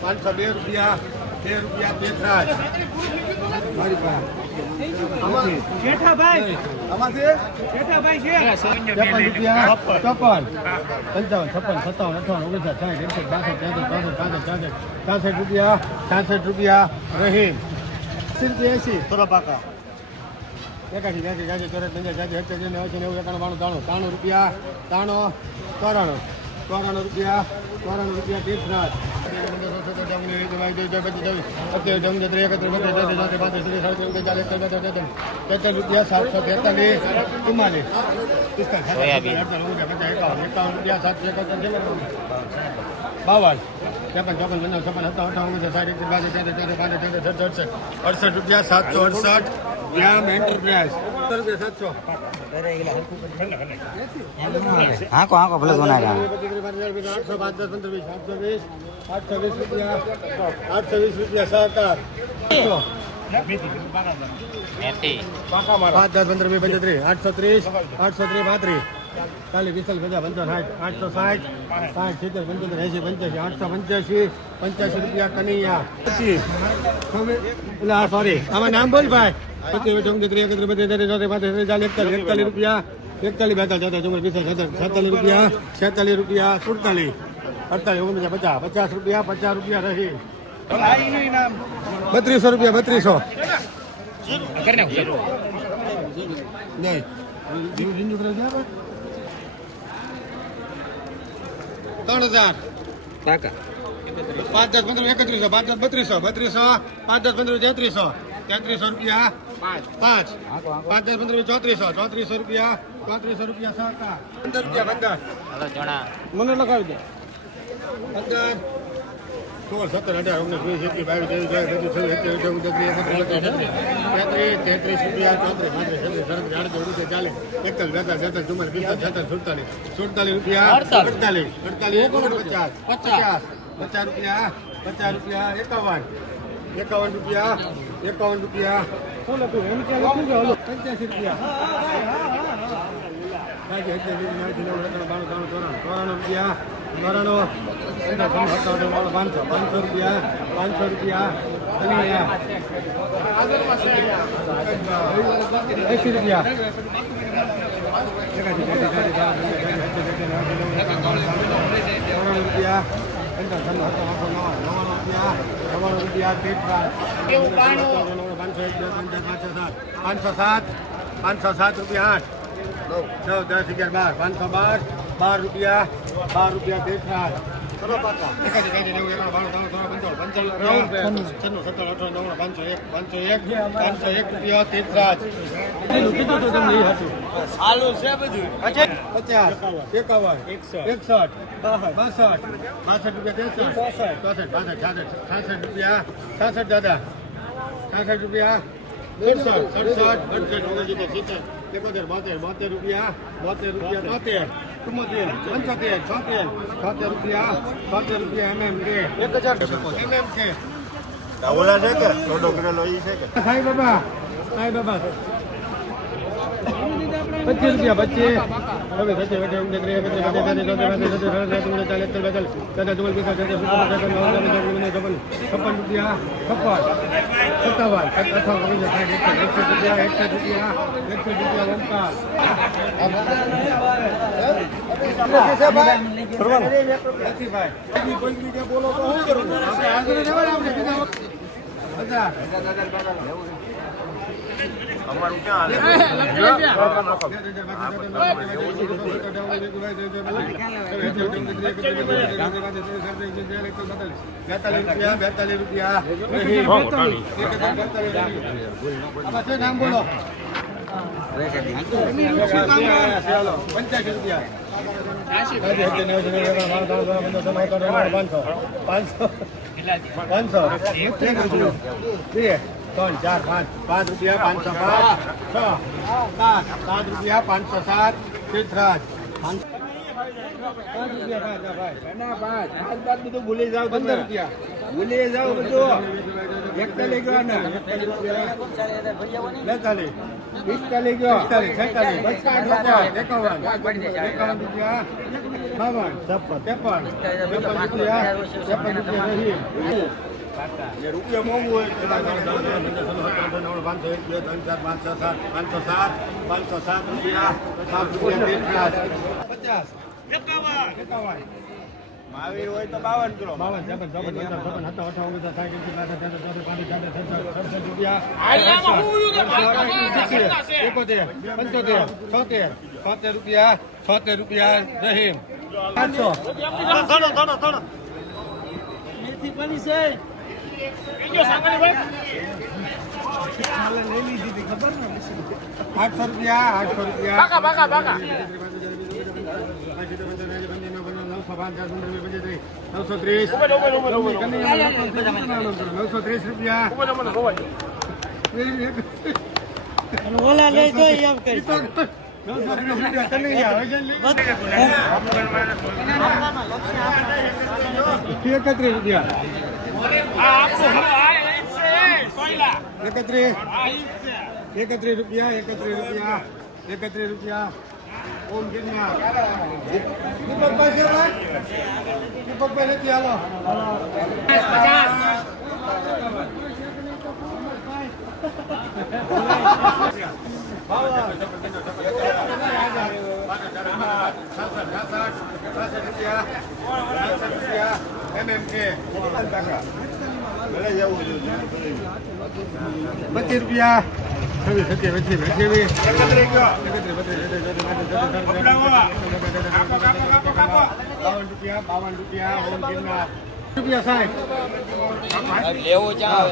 પાંચસો બે રૂપિયા બે રૂપિયા તેત્રાજ મારી પાસે જેઠાભાઈ આમાંથી રૂપિયા છપ્પન પંચાવન છપ્પન સત્તાવન અઠાવન ઓગણસાઠ સાઠ એકસઠ બાસઠ ત્રેસઠ ચોસઠ પાંસઠ છાસઠ છાસઠ રૂપિયા છાસઠ રૂપિયા રહીમ એસી એસી થોડા પાકા એકાશી ત્યાંસી ત્યાંસી ચોરસ પંચાસ ત્યાંસી સત્યાસી નેવું નેવું એકાણું બાણું ત્રાણું ત્રાણું રૂપિયા ત્રાણું ચોરાણું. ચોરાણું રૂપિયા ચોરાણું રૂપિયા તીર્થરાજ. રૂપિયા સાતસો તેતાલીસ ચુમ્માલીસ. એકાવન રૂપિયા સાતસો એકાવન બાવન. ત્રેપન ચોપન પંચાવન છપ્પન સત્તાવન અઠાવન ઓગણસાઠ સાઠ એકસઠ બાસઠ તેત્રીસ ચોત્રીસ પાંત્રીસ તેત્રીસ સડસઠ અડસઠ અડસઠ રૂપિયા સાતસો અડસઠ. વ્યામ એન્ટરપ્રાઇઝ રૂપિયા સાતસો હાંકો હાંકો ભલે સોના ગામ આઠસો પાંચ દસ પંદર વીસ આઠસો વીસ આઠસો વીસ રૂપિયા આઠસો વીસ રૂપિયા સહકાર પાંચ દસ પંદર વીસ પંચોતેર આઠસો ત્રીસ આઠસો ત્રીસ પાંત્રીસ ચાલીસ પિસ્તાલીસ પચાસ પંચાવન સાઠ આઠસો સાઠ સાઠ સિત્તેર પંચોતેર એંસી પંચ્યાસી આઠસો પંચ્યાસી પંચ્યાસી રૂપિયા કનૈયા પચીસ એટલે આ સોરી આમાં નામ બોલ ભાઈ પચીસ ચોત્રીસ એકત્રીસ બત્રીસ તેત્રીસ ચોત્રીસ પાંત્રીસ ચાલીસ એકતાલીસ એકતાલીસ રૂપિયા. એકતાલીસ બેતાલીસ ચોત્રીસ ચુમ્માલીસ પિસ્તાલીસ છેતાલીસ રૂપિયા છેતાલીસ રૂપિયા સુડતાલીસ. અડતાલીસ ઓગણપચાસ પચાસ પચાસ રૂપિયા પચાસ રૂપિયા રહી. બત્રીસો રૂપિયા બત્રીસો? ત્રણ હજાર. પાંચ દસ પંદર એકત્રીસો પાંચ દસ બત્રીસો બત્રીસો પાંચ દસ પંદર તેત્રીસો. તેત્રીસો રૂપિયા. પાંચ પાંચ દસ પંદર ચોત્રીસો ચોત્રીસો રૂપિયા ચોત્રીસો રૂપિયા સહકાર પંદર રૂપિયા પંદર મને લખાવી દે પંદર સોળ સત્તર અઢાર ઓગણીસ વીસ એકવીસ બાવીસ ત્રેવીસ ચોવીસ પચીસ છવ્વીસ સત્યાવીસ અઠ્યાવીસ ઓગણત્રીસ તેત્રીસ તેત્રીસ રૂપિયા ચોત્રીસ પાંત્રીસ છત્રીસ સાડત્રીસ આડત્રીસ ઓગણત્રીસ ચાલીસ એકતાલીસ બેતાલીસ તેતાલીસ ચુમ્માલીસ પિસ્તાલીસ છત્રીસ સુડતાલીસ સુડતાલીસ રૂપિયા અડતાલીસ અડતાલીસ પચાસ પચાસ પચાસ રૂપિયા પચાસ રૂપિયા એકાવન એકાવન રૂપિયા એકાવન રૂપિયા શું લખ્યું એમ કે લખ્યું છે હલો પંચ્યાસી રૂપિયા રૂપિયા બાણું પાંચસો પાંચસો રૂપિયા પાંચસો રૂપિયા એંસી રૂપિયા નવ્વાણું રૂપિયા નવ્વાણું રૂપિયા પાંચસો એક બે ત્રણ ચાર પાંચસો સાત પાંચસો સાત પાંચસો સાત રૂપિયા આઠ નવ દસ અગિયાર બાર પાંચસો બાર બાર રૂપિયા બાર રૂપિયા તેત્રાસ એકાદી કાંઈ નેવું એકાણું બાણું ત્રાણું ચોરાણું પંચાવન પંચાવન છન્નું સત્તર અઠાવન નવ્વાણું પાંચસો એક પાંચસો એક પાંચસો એક રૂપિયા તેત્રાસ કીધું તો તમને એ હતું આલુ છે બધું પચાસ એકાવન એકસઠ એકસઠ બાસઠ બાસઠ રૂપિયા તેસઠ ચોસઠ ચોસઠ બાસઠ છાસઠ છાસઠ રૂપિયા છાસઠ દાદા છાસઠ રૂપિયા. સડસઠ સડસઠ અડસઠ ઓગણસિત્તેર સિત્તેર એકોતેર બોતેર બોતેર રૂપિયા. બોતેર રૂપિયા તોતેર ચુમ્મોતેર પંચોતેર છોતેર છોતેર રૂપિયા. છોતેર રૂપિયા એમએમ કે એક હજાર એમએમ કે ઓલા છે કે? છે કે? સાઈ બાબા સાઈ બાબા પચીસ રૂપિયા પચીસ હવે પચીસ વચ્ચે ઊંઘે ત્રીસ એકત્રીસ બત્રીસ તેત્રીસ ચોત્રીસ પાંત્રીસ છત્રીસ સાડત્રીસ ઓગણચાલીસ ચાલીસ એકતાલીસ બેતાલીસ તેતાલીસ ચુમ્માલીસ પિસ્તાલીસ છત્રીસ છપ્પન છપ્પન રૂપિયા છપ્પન સત્તાવન અઠાવન એકસઠ રૂપિયા એકસો રૂપિયા એકસો રૂપિયા ઓમકાર બોલો તો શું કરવું આપણે આગળ જવાય આપણે બીજા અમારું ક્યાં હાલે? બેતાલીસ રૂપિયા નામ બોલો પંચ્યાસી રૂપિયા પાંચસો. પાંચસો. ત્રણ ચાર પાંચ પાંચ રૂપિયા પાંચસો પાંચ છ સાત સાત રૂપિયા પાંચસો સાત ચિત્રાજ પાંચ ભૂલી જાવ પંદર રૂપિયા. ભૂલી જાવ બધું. એકતાલી ગયો બેતાલીસ. પિસ્તાલી ગયો. પિસ્તાલીસ છેતાલીસ. પચાસ રૂપિયા. એકાવન. એકાવન રૂપિયા. બાવન ત્રેપન. ત્રેપન. રૂપિયા. ત્રેપન રૂપિયા રહી રૂપિયા મોંઘું હોય પાંચસો એક બે ત્રણ ચાર પાંચસો સાત પાંચસો સાત પાંચસો સાત રૂપિયા સાત રૂપિયા પચાસ એકાવન મહાવીર હોય તો બાવન કિલો બાવન સત્તર અઠાવન ઓગણસાઠ સાઠ એંસી બાસઠ ત્રેસઠ ચોસઠ પાંત્રીસ છાસઠ સડસઠ સડસઠ રૂપિયા એકોતેર પંચોતેર છોતેર છોતેર રૂપિયા છોતેર રૂપિયા રહીમ પાંચસો થોડો થોડો થોડો આઠસો રૂપિયા આઠસો રૂપિયા. બાકા બાકા બાકા નવસો ત્રીસ. નવસો ત્રીસ રૂપિયા. ઓલા લઈ તો એમ કરી નવસો ત્રીસ રૂપિયા. ચલી ગયા એકત્રીસ રૂપિયા. એકત્રીસ. એકત્રીસ રૂપિયા એકત્રીસ રૂપિયા એકત્રીસ રૂપિયા. ઓમ કેન્યા દીપકભાઈ છે ભાઈ. દીપકભાઈ નથી હાલો. ભલે જોઈએ પચીસ રૂપિયા. બાવન રૂપિયા રૂપિયા રૂપિયા સાહેબ. લેવું ક્યાં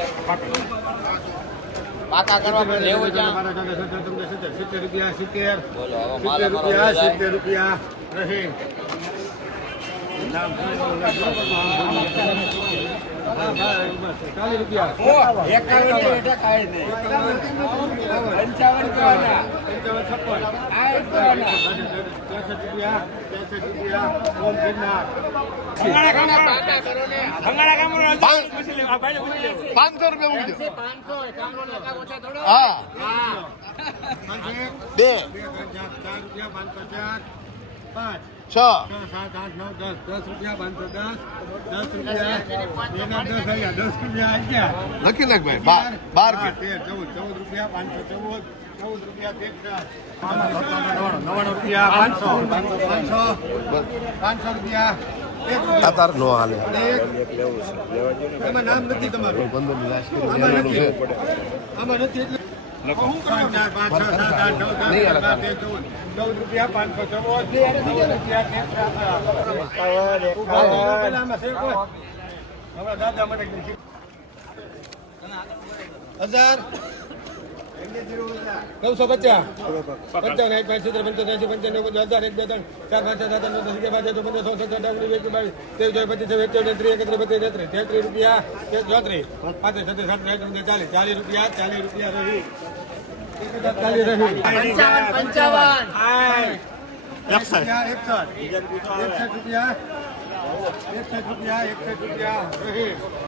પાકા કરવા પણ લેવું ક્યાં? સિત્તેર રૂપિયા સિત્તેર. બોલો સિત્તેર રૂપિયા સિત્તેર રૂપિયા રહી. પાંચસો રૂપિયા. મૂકી દો હા બે. બે ત્રણ ચાર ચાર રૂપિયા પાંચસો ચાર. પાંચ. છ છ સાત આઠ નવ દસ દસ રૂપિયા પાંચસો દસ દસ રૂપિયા એના દસ આવ્યા દસ રૂપિયા અગિયાર લખી નાખ ભાઈ બાર બાર બાર તેર ચૌદ ચૌદ રૂપિયા પાંચસો ચૌદ ચૌદ રૂપિયા તેર નવ્વાણું રૂપિયા પાંચસો પાંચસો પાંચસો રૂપિયા એક રૂપિયા તાર નો હાલે એક એમાં નામ નથી તમારું આમાં નથી આમાં નથી અગિયાર ચૌદ રૂપિયા પાંચસો ચૌદ રૂપિયા દાદા હજાર નવસો પચાસ પંચાવન એક પાંચ સિત્તેર પંચાવન એસી પંચાવન હજાર એક બે ત્રણ ચાર પાંચ છ સાત આઠ નવ દસ અગિયાર બાર તેર ચૌદ પંદર સોળ સત્તર અઢાર ઓગણીસ વીસ બાવીસ ત્રેવીસ ચોવીસ પચીસ છવ્વીસ સત્યાવીસ ત્રીસ એકત્રીસ બત્રીસ તેત્રીસ તેત્રીસ રૂપિયા ચોત્રીસ પાંત્રીસ છત્રીસ સાડત્રીસ આડત્રીસ ચાલીસ ચાલીસ રૂપિયા ચાલીસ રૂપિયા રહી ચાલીસ રહી પંચાવન પંચાવન એકસઠ એકસઠ એકસઠ રૂપિયા એકસઠ રૂપિયા એકસઠ રૂપિયા રહી